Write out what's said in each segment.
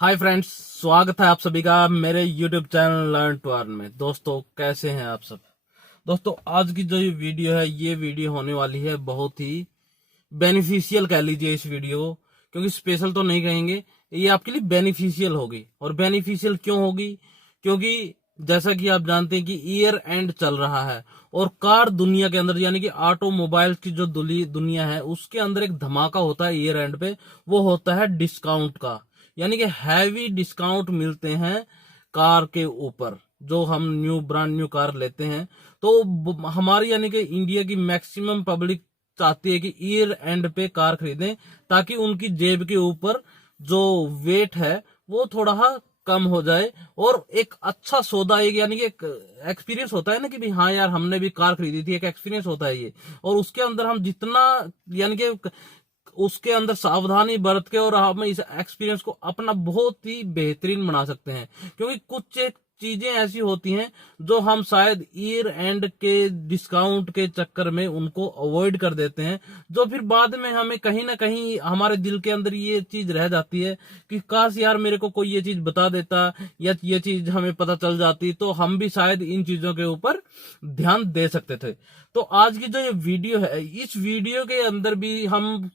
Hi friends, स्वागत है आप सभी का मेरे YouTube channel learn to earn में। दोस्तों, कैसे हैं आप सब। दोस्तों, आज की जो ये वीडियो है, ये वीडियो होने वाली है बहुत ही बेनिफिशियल कह लीजिए इस वीडियो को, क्योंकि स्पेशल तो नहीं कहेंगे, ये आपके लिए बेनिफिशियल होगी। और बेनिफिशियल क्यों होगी? क्योंकि जैसा कि आप जानते हैं कि ईयर एंड चल रहा है और कार दुनिया के अंदर यानी कि ऑटोमोबाइल की जो दुनिया है उसके अंदर एक धमाका होता है ईयर एंड पे। वो होता है डिस्काउंट का, यानी कि हैवी डिस्काउंट मिलते हैं कार के ऊपर। जो हम ब्रांड न्यू कार लेते हैं तो हमारी यानी कि इंडिया की मैक्सिमम पब्लिक चाहती है कि ईयर एंड पे कार खरीदें, ताकि उनकी जेब के ऊपर जो वेट है वो थोड़ा कम हो जाए और एक अच्छा सौदा, एक यानी कि एक एक्सपीरियंस होता है ना कि भाई हाँ यार हमने भी कार खरीदी थी, एक एक्सपीरियंस होता है ये। और उसके अंदर हम जितना यानी कि उसके अंदर सावधानी बरत के और हम इस एक्सपीरियंस को अपना बहुत ही बेहतरीन बना सकते हैं। क्योंकि कुछ एक चीजें ऐसी होती हैं जो हम शायद ईयर एंड के डिस्काउंट के चक्कर में उनको अवॉइड कर देते हैं, जो फिर बाद में हमें कहीं ना कहीं हमारे दिल के अंदर ये चीज रह जाती है कि काश यार मेरे को कोई ये चीज बता देता या ये चीज हमें पता चल जाती तो हम भी शायद इन चीजों के ऊपर ध्यान दे सकते थे। तो आज की जो ये वीडियो है, इस वीडियो के अंदर भी हम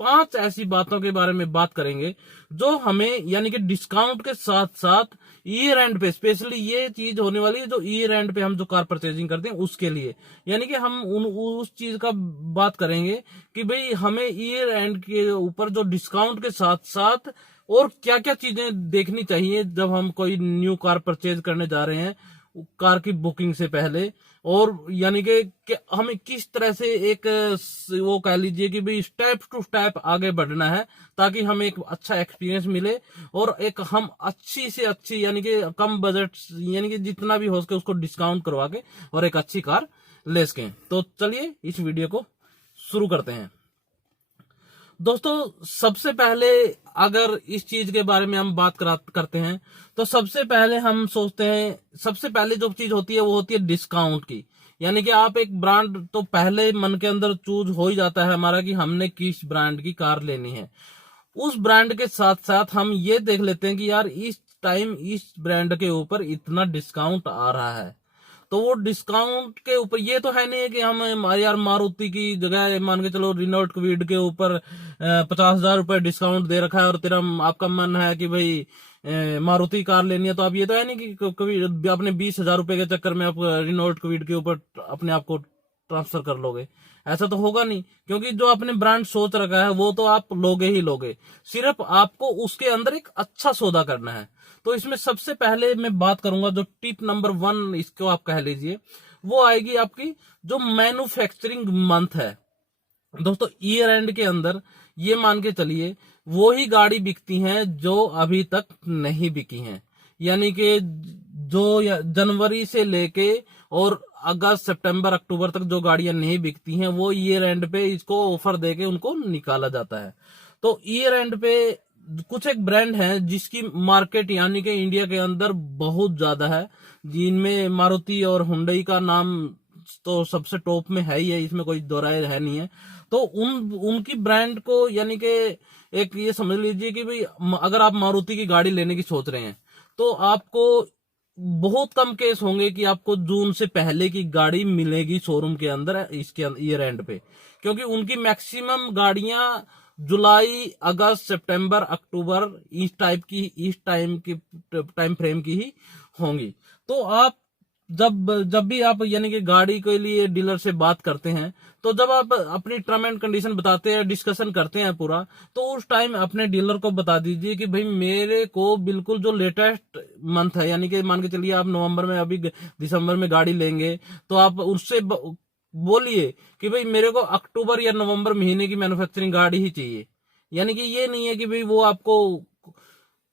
5 ऐसी बातों के बारे में बात करेंगे जो हमें यानी कि डिस्काउंट के साथ साथ ईयर एंड पे, स्पेशली ये चीज होने वाली है जो ईयर एंड पे हम जो कार परचेजिंग करते हैं उसके लिए। यानी कि हम उस चीज का बात करेंगे कि भाई हमें ईयर एंड के ऊपर जो डिस्काउंट के साथ साथ और क्या क्या चीजें देखनी चाहिए जब हम कोई न्यू कार परचेज करने जा रहे हैं कार की बुकिंग से पहले। और यानी कि हमें किस तरह से एक वो कह लीजिए कि भाई स्टेप टू स्टेप आगे बढ़ना है, ताकि हमें एक अच्छा एक्सपीरियंस मिले और एक हम अच्छी से अच्छी यानी कि कम बजट यानी कि जितना भी हो सके उसको डिस्काउंट करवा के और एक अच्छी कार ले सकें। तो चलिए इस वीडियो को शुरू करते हैं। दोस्तों, सबसे पहले अगर इस चीज के बारे में हम बात करते हैं तो सबसे पहले हम सोचते हैं, सबसे पहले जो चीज होती है वो होती है डिस्काउंट की। यानी कि आप एक ब्रांड तो पहले मन के अंदर चूज हो ही जाता है हमारा कि हमने किस ब्रांड की कार लेनी है। उस ब्रांड के साथ साथ हम ये देख लेते हैं कि यार इस टाइम इस ब्रांड के ऊपर इतना डिस्काउंट आ रहा है। तो वो डिस्काउंट के ऊपर ये तो है नहीं है कि हम यार मारुति की जगह मान के चलो रिनोल्ट क्विड के ऊपर 50,000 रुपए डिस्काउंट दे रखा है और तेरा आपका मन है कि भाई मारुति कार लेनी है, तो आप ये तो है नहीं कि कभी अपने 20,000 रुपए के चक्कर में आप रिनोल्ट क्विड के ऊपर अपने आप को ट्रांसफर कर लोगे। ऐसा तो होगा नहीं, क्योंकि जो आपने ब्रांड सोच रखा है वो तो आप लोगे ही लोगे। सिर्फ आपको उसके अंदर एक अच्छा सौदा करना है। तो इसमें सबसे पहले मैं बात करूंगा जो टिप नंबर 1 इसको आप कह लीजिए, वो आएगी आपकी जो मैन्युफैक्चरिंग मंथ है। दोस्तों, ईयर एंड के अंदर ये मान के चलिए वो ही गाड़ी बिकती हैं जो अभी तक नहीं बिकी हैं। यानी कि जो जनवरी से लेके और अगस्त सितंबर अक्टूबर तक जो गाड़ियां नहीं बिकती हैं वो ईयर एंड पे इसको ऑफर देके उनको निकाला जाता है। तो ईयर एंड पे कुछ एक ब्रांड है जिसकी मार्केट यानी कि इंडिया के अंदर बहुत ज्यादा है, जिनमें मारुति और हुंडई का नाम तो सबसे टॉप में है ही है, इसमें कोई दो राय है नहीं है। तो उनकी ब्रांड को यानी कि एक ये समझ लीजिए कि भाई अगर आप मारुति की गाड़ी लेने की सोच रहे हैं तो आपको बहुत कम केस होंगे कि आपको जून से पहले की गाड़ी मिलेगी शोरूम के अंदर इसके ईयर एंड पे, क्योंकि उनकी मैक्सिमम गाड़ियां जुलाई अगस्त सितंबर अक्टूबर इस टाइम फ्रेम की ही होंगी। तो आप जब जब भी आप यानी कि गाड़ी के लिए डीलर से बात करते हैं तो जब आप अपनी टर्म एंड कंडीशन बताते हैं, डिस्कशन करते हैं पूरा, तो उस टाइम अपने डीलर को बता दीजिए कि भाई मेरे को बिल्कुल जो लेटेस्ट मंथ है, यानी कि मान के चलिए आप नवंबर में अभी दिसंबर में गाड़ी लेंगे तो आप उससे बोलिए कि भाई मेरे को अक्टूबर या नवंबर महीने की मैन्युफैक्चरिंग गाड़ी ही चाहिए। यानी कि ये नहीं है कि भाई वो आपको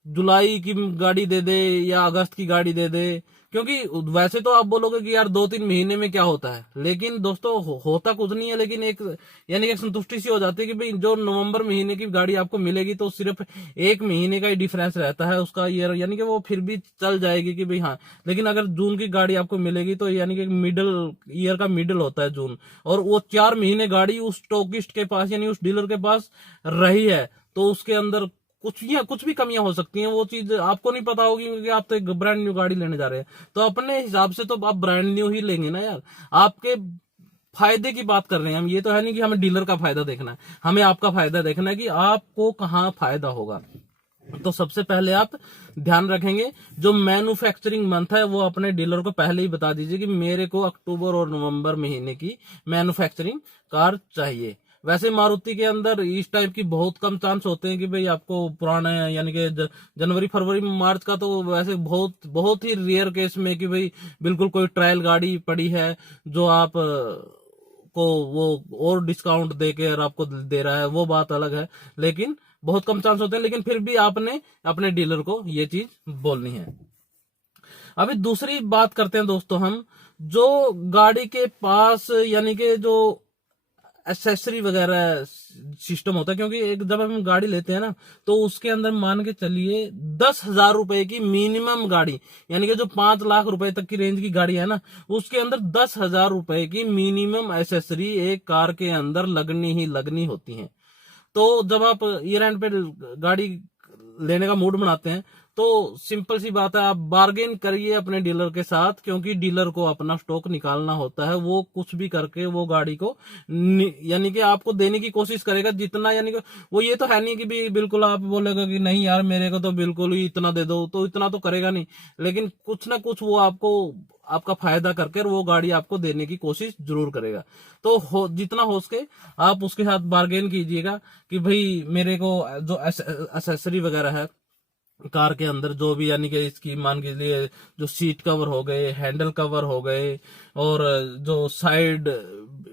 जुलाई की गाड़ी दे दे या अगस्त की गाड़ी दे दे, क्योंकि वैसे तो आप बोलोगे कि यार 2-3 महीने में क्या होता है, लेकिन दोस्तों होता कुछ नहीं है। लेकिन एक यानी कि संतुष्टि सी हो जाती है कि भाई जो नवंबर महीने की गाड़ी आपको मिलेगी तो सिर्फ 1 महीने का ही डिफरेंस रहता है उसका ईयर, यानी कि वो फिर भी चल जाएगी कि भाई हाँ। लेकिन अगर जून की गाड़ी आपको मिलेगी तो यानी कि मिडिल ईयर का मिडिल होता है जून, और वो 4 महीने गाड़ी उस स्टॉकिस्ट के पास यानी उस डीलर के पास रही है तो उसके अंदर कुछ भी कमियां हो सकती हैं, वो चीज आपको नहीं पता होगी क्योंकि आप तो एक ब्रांड न्यू गाड़ी लेने जा रहे हैं। तो अपने हिसाब से तो आप ब्रांड न्यू ही लेंगे ना यार। आपके फायदे की बात कर रहे हैं हम, ये तो है नहीं कि हमें डीलर का फायदा देखना है, हमें आपका फायदा देखना है कि आपको कहाँ फायदा होगा। तो सबसे पहले आप ध्यान रखेंगे जो मैन्युफैक्चरिंग मंथ है वो अपने डीलर को पहले ही बता दीजिए कि मेरे को अक्टूबर और नवंबर महीने की मैन्युफैक्चरिंग कार चाहिए। वैसे मारुति के अंदर इस टाइप की बहुत कम चांस होते हैं कि भाई आपको पुराने यानी कि जनवरी फरवरी मार्च का, तो वैसे बहुत बहुत ही रेयर केस में कि भाई बिल्कुल कोई ट्रायल गाड़ी पड़ी है जो आप को वो और डिस्काउंट देकर आपको दे रहा है, वो बात अलग है। लेकिन बहुत कम चांस होते हैं, लेकिन फिर भी आपने अपने डीलर को ये चीज बोलनी है। अभी दूसरी बात करते हैं दोस्तों हम, जो गाड़ी के पास यानी कि जो एसेसरी वगैरह सिस्टम होता है, क्योंकि एक जब हम गाड़ी लेते हैं ना तो उसके अंदर मान के चलिए 10,000 रुपए की मिनिमम गाड़ी, यानी कि जो 5 लाख रुपए तक की रेंज की गाड़ी है ना, उसके अंदर 10,000 रुपए की मिनिमम एसेसरी एक कार के अंदर लगनी ही लगनी होती है। तो जब आप ईयर एंड पे गाड़ी लेने का मूड बनाते हैं तो सिंपल सी बात है, आप बार्गेन करिए अपने डीलर के साथ, क्योंकि डीलर को अपना स्टॉक निकालना होता है। वो कुछ भी करके वो गाड़ी को यानी कि आपको देने की कोशिश करेगा जितना, यानी कि वो ये तो है नहीं कि भी बिल्कुल आप बोलेगा कि नहीं यार मेरे को तो बिल्कुल ही इतना दे दो, तो इतना तो करेगा नहीं, लेकिन कुछ ना कुछ वो आपको आपका फायदा करके वो गाड़ी आपको देने की कोशिश जरूर करेगा। तो जितना हो सके आप उसके साथ बार्गेन कीजिएगा कि भाई मेरे को जो एसेसरी वगैरह है कार के अंदर जो भी, यानी कि इसकी मान के लिए जो सीट कवर हो गए, हैंडल कवर हो गए, और जो साइड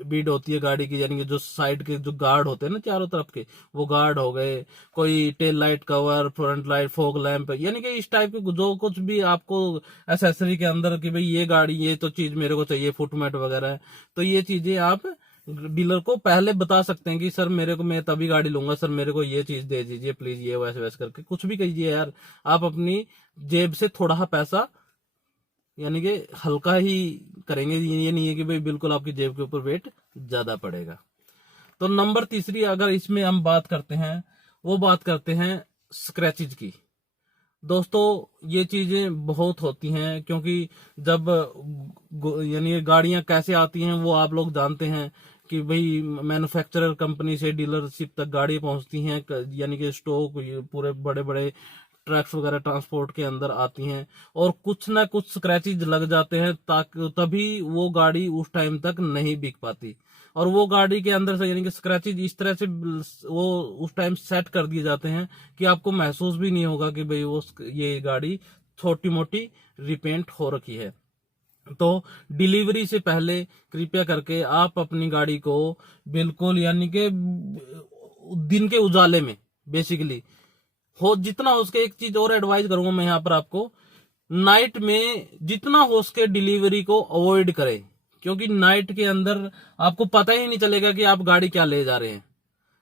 बीड होती है गाड़ी की, यानी कि जो साइड के जो गार्ड होते हैं ना चारों तरफ के, वो गार्ड हो गए, कोई tail light cover, front light, fog lamp, यानी कि इस टाइप के जो कुछ भी आपको एसेसरी के अंदर कि भाई ये गाड़ी ये तो चीज मेरे को चाहिए, फुटमेट वगैरह है, तो ये चीजें आप डीलर को पहले बता सकते हैं कि सर मेरे को, मैं तभी गाड़ी लूंगा, सर मेरे को ये चीज दे दीजिए प्लीज, ये वैसे वैसे करके कुछ भी कहिए यार। आप अपनी जेब से थोड़ा पैसा यानी कि हल्का ही करेंगे, ये नहीं है कि भाई बिल्कुल आपकी जेब के ऊपर वेट ज्यादा पड़ेगा। तो नंबर तीसरी अगर इसमें हम बात करते हैं, वो बात करते हैं स्क्रैचेज की। दोस्तों ये चीजें बहुत होती हैं, क्योंकि जब यानी गाड़ियां कैसे आती हैं वो आप लोग जानते हैं कि भाई मैन्युफैक्चरर कंपनी से डीलरशिप तक गाड़ी पहुंचती हैं, यानी कि स्टॉक पूरे बड़े बड़े ट्रक्स वगैरह ट्रांसपोर्ट के अंदर आती हैं, और कुछ ना कुछ स्क्रैचेज लग जाते हैं, ताकि तभी वो गाड़ी उस टाइम तक नहीं बिक पाती। और वो गाड़ी के अंदर से यानी कि स्क्रैचेज इस तरह से वो उस टाइम सेट कर दिए जाते हैं कि आपको महसूस भी नहीं होगा कि भाई वो ये गाड़ी छोटी मोटी रिपेंट हो रखी है। तो डिलीवरी से पहले कृपया करके आप अपनी गाड़ी को बिल्कुल यानी कि दिन के उजाले में बेसिकली हो जितना हो सके, एक चीज और एडवाइस करूंगा मैं यहाँ पर आपको, नाइट में जितना हो सके डिलीवरी को अवॉइड करें, क्योंकि नाइट के अंदर आपको पता ही नहीं चलेगा कि आप गाड़ी क्या ले जा रहे हैं।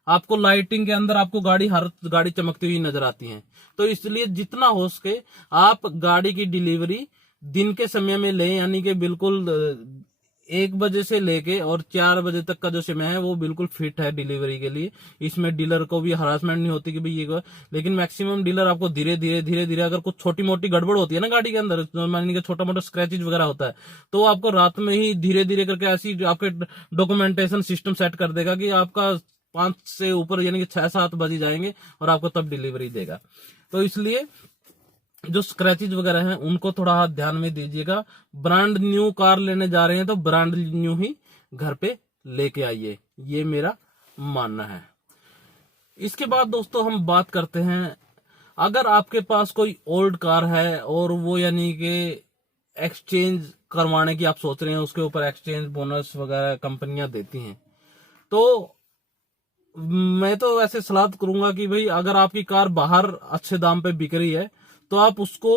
आपको लाइटिंग के अंदर आपको हर गाड़ी चमकती हुई नजर आती है। तो इसलिए जितना हो सके आप गाड़ी की डिलीवरी दिन के समय में लें, यानी कि बिल्कुल 1 बजे से लेके और 4 बजे तक का जो समय है वो बिल्कुल फिट है डिलीवरी के लिए। इसमें डीलर को भी हरासमेंट नहीं होती कि भाई ये, लेकिन मैक्सिमम डीलर आपको धीरे धीरे अगर कुछ छोटी मोटी गड़बड़ होती है ना गाड़ी के अंदर, मानिए कि छोटा मोटा स्क्रैचेज वगैरह होता है, तो आपको रात में ही धीरे धीरे करके ऐसी आपके डॉक्यूमेंटेशन सिस्टम सेट कर देगा कि आपका 5 से ऊपर यानी कि 6-7 बजे जाएंगे और आपको तब डिलीवरी देगा। तो इसलिए जो स्क्रैचेज वगैरह हैं उनको थोड़ा हाथ ध्यान में दीजिएगा। ब्रांड न्यू कार लेने जा रहे हैं तो ब्रांड न्यू ही घर पे लेके आइए, ये मेरा मानना है। इसके बाद दोस्तों हम बात करते हैं, अगर आपके पास कोई ओल्ड कार है और वो यानी कि एक्सचेंज करवाने की आप सोच रहे हैं, उसके ऊपर एक्सचेंज बोनस वगैरह कंपनियां देती हैं, तो मैं तो वैसे सलाह करूंगा कि भाई अगर आपकी कार बाहर अच्छे दाम पे बिक रही है तो आप उसको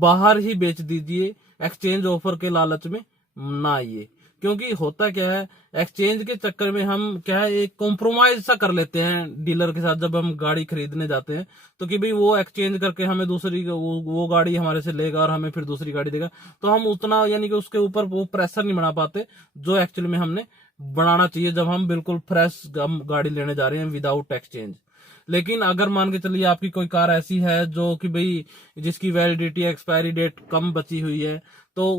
बाहर ही बेच दीजिए, एक्सचेंज ऑफर के लालच में ना आइए। क्योंकि होता क्या है, एक्सचेंज के चक्कर में हम क्या है एक कॉम्प्रोमाइज सा कर लेते हैं डीलर के साथ जब हम गाड़ी खरीदने जाते हैं, तो कि भाई वो एक्सचेंज करके हमें दूसरी वो गाड़ी हमारे से लेगा और हमें फिर दूसरी गाड़ी देगा, तो हम उतना यानी कि उसके ऊपर वो प्रेशर नहीं बना पाते जो एक्चुअली में हमने बनाना चाहिए जब हम बिल्कुल फ्रेश गाड़ी लेने जा रहे हैं विदाउट एक्सचेंज। लेकिन अगर मान के चलिए आपकी कोई कार ऐसी है जो कि भाई जिसकी वैलिडिटी एक्सपायरी डेट कम बची हुई है, तो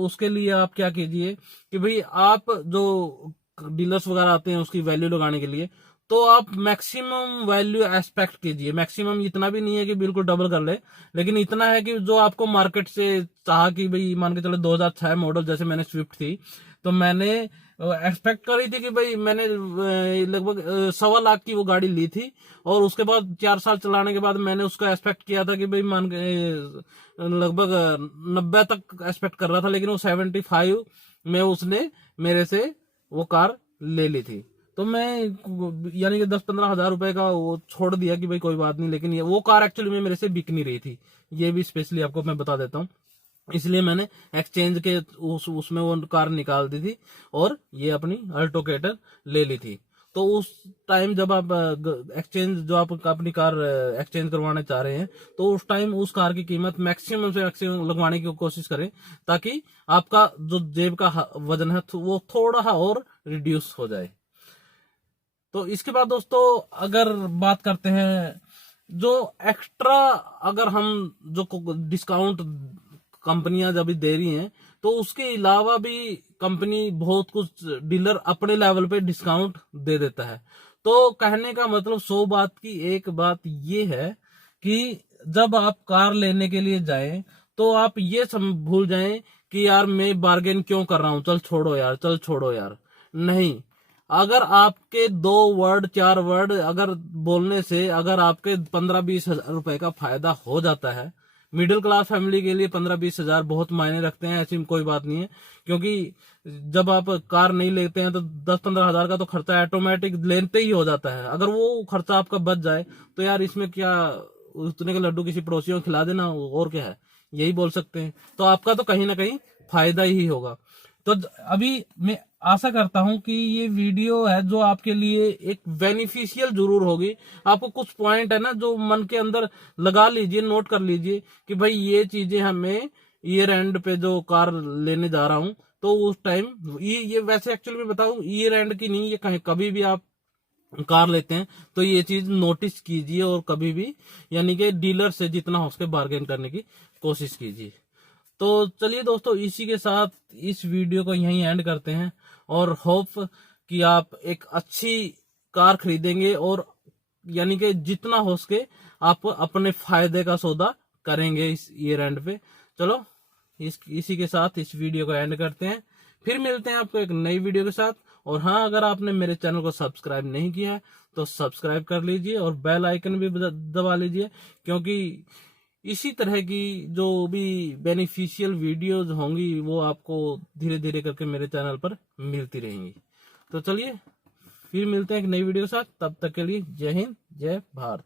उसके लिए आप क्या कीजिए कि भाई आप जो डीलर्स वगैरह आते हैं उसकी वैल्यू लगाने के लिए, तो आप मैक्सिमम वैल्यू एक्सपेक्ट कीजिए। मैक्सिमम इतना भी नहीं है कि बिल्कुल डबल कर ले, लेकिन इतना है कि जो आपको मार्केट से चाहा कि भाई मान के चलो 2006 मॉडल जैसे मैंने स्विफ्ट थी, तो मैंने एक्सपेक्ट करी थी कि भाई मैंने लगभग 1.25 लाख की वो गाड़ी ली थी, और उसके बाद 4 साल चलाने के बाद मैंने उसका एक्सपेक्ट किया था कि भाई मान के लगभग 90 तक एक्सपेक्ट कर रहा था, लेकिन वो 75 में उसने मेरे से वो कार ले ली थी। तो मैं यानी कि 10-15 हजार रुपए का वो छोड़ दिया कि भाई कोई बात नहीं, लेकिन ये वो कार एक्चुअली में मेरे से बिक नहीं रही थी, ये भी स्पेशली आपको मैं बता देता हूँ। इसलिए मैंने एक्सचेंज के उसमें वो कार निकाल दी थी और ये अपनी अल्टोकेटर ले ली थी। तो उस टाइम जब आप एक्सचेंज जो आप अपनी कार एक्सचेंज करवाना चाह रहे हैं, तो उस टाइम उस कार की कीमत मैक्सिमम से मैक्सिमम लगवाने की कोशिश करें, ताकि आपका जो जेब का वजन है वो थोड़ा और रिड्यूस हो जाए। तो इसके बाद दोस्तों अगर बात करते हैं जो एक्स्ट्रा, अगर हम जो डिस्काउंट कंपनियां जब भी दे रही हैं, तो उसके अलावा भी कंपनी बहुत कुछ डीलर अपने लेवल पे डिस्काउंट दे देता है। तो कहने का मतलब 100 बात की एक बात ये है कि जब आप कार लेने के लिए जाएं, तो आप ये भूल जाएं कि यार मैं बार्गेन क्यों कर रहा हूं, चल छोड़ो यार। नहीं, अगर आपके 2 वर्ड 4 वर्ड अगर बोलने से अगर आपके 15-20 हजार रुपए का फायदा हो जाता है, मिडिल क्लास फैमिली के लिए 15-20 हजार बहुत मायने रखते हैं, ऐसी कोई बात नहीं है। क्योंकि जब आप कार नहीं लेते हैं तो 10-15 हजार का तो खर्चा ऑटोमेटिक लेते ही हो जाता है। अगर वो खर्चा आपका बच जाए तो यार इसमें क्या, उतने के लड्डू किसी पड़ोसियों को खिला देना, और क्या है, यही बोल सकते हैं। तो आपका तो कहीं ना कहीं फायदा ही होगा। तो अभी मैं आशा करता हूं कि ये वीडियो है जो आपके लिए एक बेनिफिशियल जरूर होगी। आपको कुछ पॉइंट है ना जो मन के अंदर लगा लीजिए, नोट कर लीजिए कि भाई ये चीजें हमें ईयर एंड पे जो कार लेने जा रहा हूं, तो उस टाइम ये वैसे एक्चुअली मैं बताऊं ईयर एंड की नहीं, ये कहीं कभी भी आप कार लेते हैं तो ये चीज नोटिस कीजिए, और कभी भी यानी कि डीलर से जितना हो सके बार्गेन करने की कोशिश कीजिए। तो चलिए दोस्तों, इसी के साथ इस वीडियो को यहीं एंड करते हैं, और होप कि आप एक अच्छी कार खरीदेंगे, और यानी कि जितना हो सके आप अपने फायदे का सौदा करेंगे इस ईयर एंड पे। चलो इसी के साथ इस वीडियो को एंड करते हैं, फिर मिलते हैं आपको एक नई वीडियो के साथ। और हाँ, अगर आपने मेरे चैनल को सब्सक्राइब नहीं किया है तो सब्सक्राइब कर लीजिए और बेल आइकन भी दबा लीजिए, क्योंकि इसी तरह की जो भी बेनिफिशियल वीडियोज होंगी वो आपको धीरे धीरे करके मेरे चैनल पर मिलती रहेंगी। तो चलिए फिर मिलते हैं एक नई वीडियो के साथ, तब तक के लिए जय हिंद जय भारत।